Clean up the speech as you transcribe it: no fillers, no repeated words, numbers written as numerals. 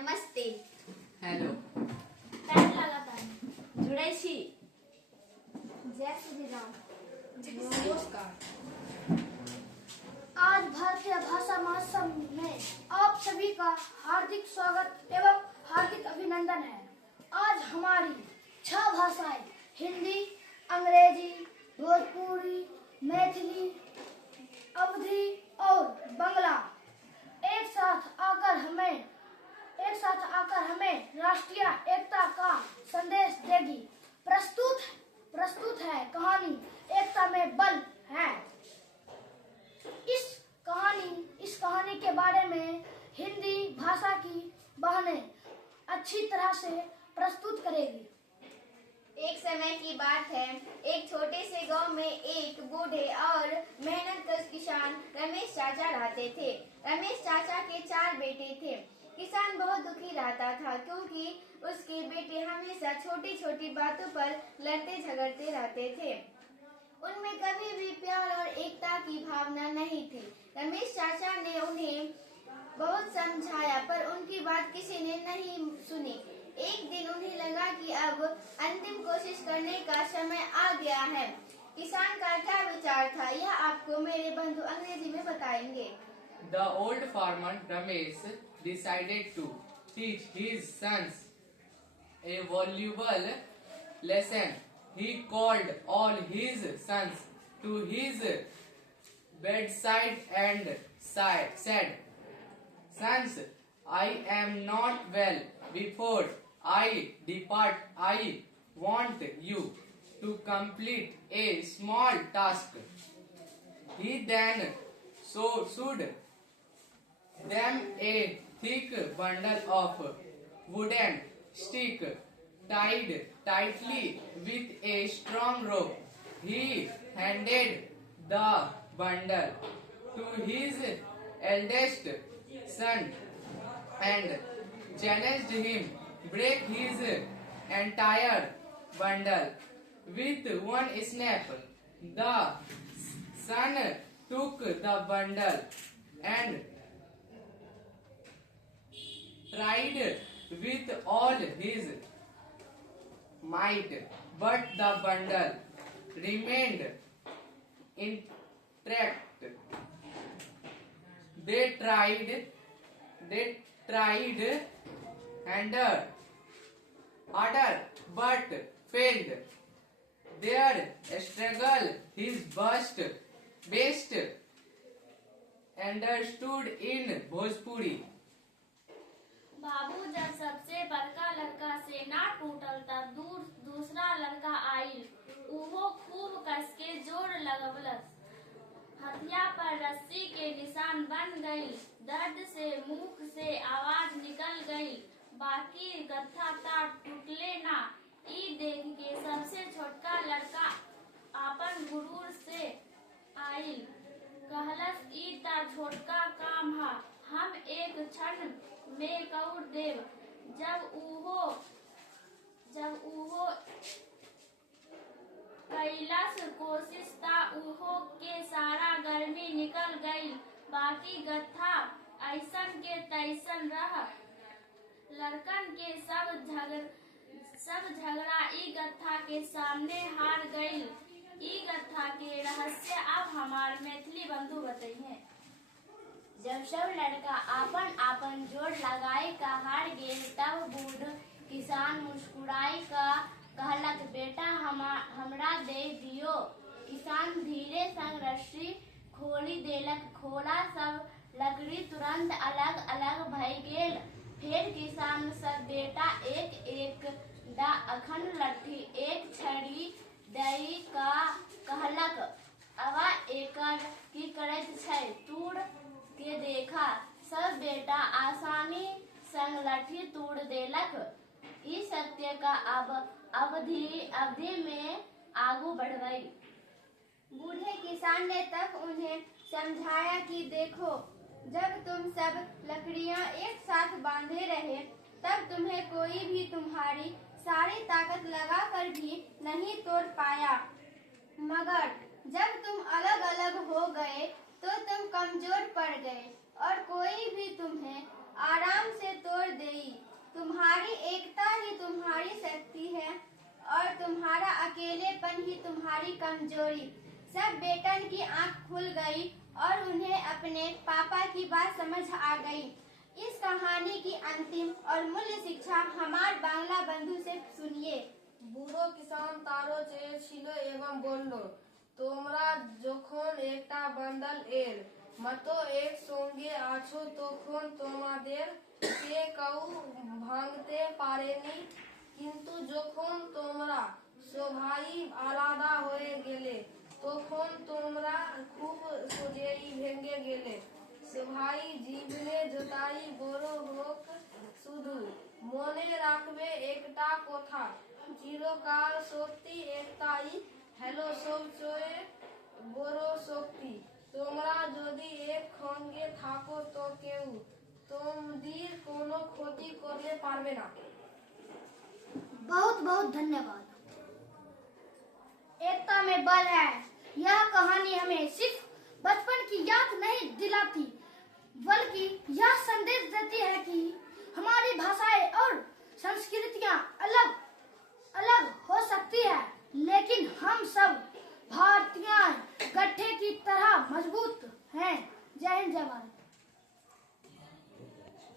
नमस्ते। Hello. Time लगाता है। जुड़े छी। जय श्री राम। नमस्कार। आज भारतीय भाषा महोत्सव में आप सभी का हार्दिक स्वागत एवं हार्दिक अभिनंदन है। आज हमारी 6 भाषाएं हिंदी, अंग्रेजी, भोजपुरी, मैथिली, अवधी और बांग्ला एक साथ आकर हमें राष्ट्रीय एकता का संदेश देगी। प्रस्तुत है कहानी एकता में बल है। इस कहानी के बारे में हिंदी भाषा की बहनें अच्छी तरह से प्रस्तुत करेगी। एक समय की बात है, एक छोटे से गांव में एक बूढ़े और मेहनतकश किसान रमेश चाचा रहते थे। रमेश चाचा के 4 बेटे थे। किसान बहुत दुखी रहता था क्योंकि उसके बेटे हमेशा छोटी छोटी बातों पर लड़ते झगड़ते रहते थे। उनमें कभी भी प्यार और एकता की भावना नहीं थी। रमेश चाचा ने उन्हें बहुत समझाया पर उनकी बात किसी ने नहीं सुनी। एक दिन उन्हें लगा कि अब अंतिम कोशिश करने का समय आ गया है। किसान का क्या विचार था, यह आपको मेरे बंधु अंग्रेजी में बताएंगे। The old farmer Ramesh decided to teach his sons a valuable lesson. He called all his sons to his bedside and said, "Sons, I am not well. Before I depart, I want you to complete a small task." He then showed them a thick bundle of wooden stick tied tightly with a strong rope. He handed the bundle to his eldest son and challenged him break his entire bundle with one snap. The son took the bundle and tried with all his might, but the bundle remained intact. They tried harder but failed. Their struggle his best understood in Bhojpuri. बाबू जब सबसे बड़का लड़का से ना टूटल तब दूसरा लड़का आइल। उहो खूब कसके जोर लगवलस। हथिया पर रस्सी के निशान बन गई। दर्द से मुख से आवाज निकल गई, बाकी गत्था ता टूटले ना। ई देख के सबसे छोटका लड़का आपन गुरूर से आइल। कहलस, ई ता छोटका काम हा, हम एक क्षण में कौर देव। जब उहो कैलाश कोशिश ता उहो के सारा गर्मी निकल गई, बाकी गत्था ऐसन के तैसन रह। लड़कन के सब झगड़ा ई गत्था के सामने हार गई। ई गत्था के रहस्य अब हमार मैथिली बंधु बताइए। जब सब लड़का आपन जोड़ लगाई का हार गेल तब बूढ़ किसान मुस्कुराई का कहलक, बेटा हमरा दे दियो। किसान धीरे संग रस्सी खोली देलक। खोला सब लकड़ी तुरंत अलग अलग भई गेल। फिर किसान सब बेटा एक एक दा अखन लट्ठी एक छड़ी दई का कहलक, अवा एकर की करैत छै, तूड़ के देखा। सब बेटा आसानी संग लट्ठी तोड़ देलक। ई सत्य का अब अवधि में आगू बढ़वई। बूढ़े किसान ने तब उन्हें समझाया कि देखो, जब तुम सब लकड़ियां एक साथ बांधे रहे तब तुम्हें कोई भी तुम्हारी सारी ताकत लगाकर भी नहीं तोड़ पाया, मगर जब तुम अलग अलग हो गए तो तुम कमजोर पड़ गए और कोई भी तुम्हें आराम से तोड़ देई। तुम्हारी एकता ही तुम्हारी शक्ति है और तुम्हारा अकेलेपन ही तुम्हारी कमजोरी। सब बेटन की आंख खुल गई और उन्हें अपने पापा की बात समझ आ गई। इस कहानी की अंतिम और मूल्य शिक्षा हमार बांग्ला बंधु से सुनिए। বুড়ো কিষান তারও চেয়েছিল এবং বলল, তোমরা যখন একটা বান্ডাল এর মতো একসঙ্গে আছো তখন তোমাদের কে কেউ ভাঙতে পারেনি, কিন্তু যখন তোমরা সবাই আলাদা হয়ে গেলে তখন তোমরা খুব সোজেই ভেঙে গেলে। সবাই জীবনে যতই বড় হোক শুধু মনে রাখবে একটা কথা, চিরকাল সত্যি একটাই হলো সবচেয়ে বড় শক্তি। তোমরা যদি একসঙ্গে থাকো তো কেউ তোমাদের কোনো ক্ষতি করতে পারবে না। बहुत बहुत धन्यवाद। एकता में बल है। यह कहानी हमें सिर्फ बचपन की याद नहीं दिलाती, बल्कि यह संदेश देती है कि हमारी भाषाएं और संस्कृतियां